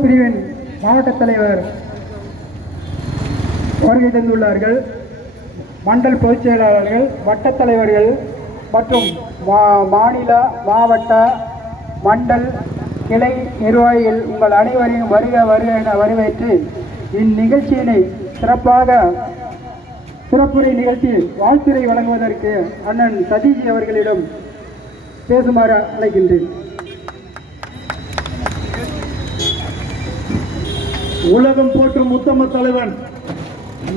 பிரிவின் மாவட்ட தலைவர் வருகை தந்துள்ளார்கள். மண்டல் பொதுச் செயலாளர்கள், வட்டத் தலைவர்கள் மற்றும் மாநில, மாவட்ட, மண்டல் கிளை நிர்வாகிகள் உங்கள் அனைவரையும் வருக வருக என வரவேற்று இந்நிகழ்ச்சியினை சிறப்புரை நிகழ்த்தி வாழ்த்துரை வழங்குவதற்கு அண்ணன் சதீஷ் அவர்களிடம் பேசுமாறு அழைக்கின்றேன். உலகம் போற்றும் உத்தம தலைவன்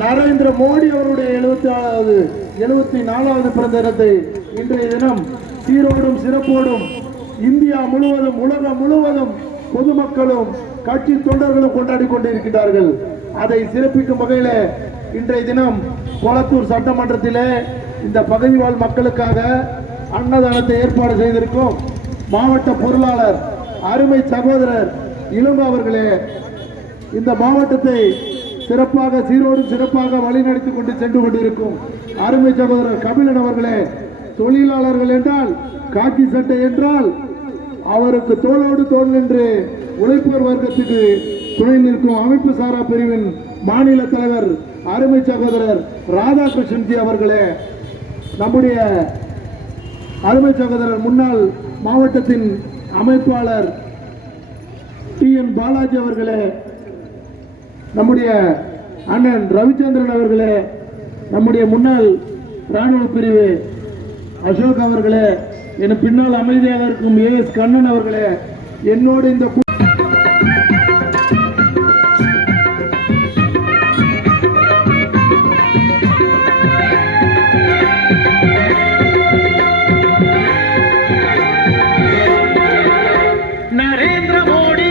நரேந்திர மோடி அவருடைய 74வது பிறந்த தினத்தை இன்றைய தினம் சீரோடும் சிறப்போடும் இந்தியா முழுவதும், உலகம் முழுவதும் பொதுமக்களும் கட்சி தொண்டர்களும் கொண்டாடி கொண்டிருக்கிறார்கள். அதை சிறப்பிக்கும் வகையில் இன்றைய தினம் கொளத்தூர் சட்டமன்றத்திலே இந்த பகுதி வாழ் மக்களுக்காக அன்னதானத்தை ஏற்பாடு செய்திருக்கும் மாவட்ட பொருளாளர் அருமை சகோதரர் இளங்கோ அவர்களே, இந்த மாவட்டத்தை சிறப்பாக சீரோடு சிறப்பாக வழிநடத்திக் கொண்டு சென்று கொண்டிருக்கும் அருமை சகோதரர் கபிலன் அவர்களே, தொழிலாளர்கள் என்றால் காக்கி சட்டை என்றால் அவருக்கு தோளோடு தோல் நின்று உழைப்போர் வர்க்கத்துக்கு துணை நிற்கும் அமைப்பு சாரா பிரிவின் மாநில தலைவர் அருமை சகோதரர் ராதாகிருஷ்ணன்ஜி அவர்களே, நம்முடைய அருமை சகோதரர் முன்னாள் மாவட்டத்தின் அமைப்பாளர் TN பாலாஜி அவர்களே, நம்முடைய அண்ணன் ரவிச்சந்திரன் அவர்களே, நம்முடைய முன்னாள் ராணுவ பிரிவு அசோக் அவர்களே, என் பின்னால் அமைதியாக இருக்கும் AS கண்ணன் அவர்களே, என்னோடு இந்த நரேந்திர மோடி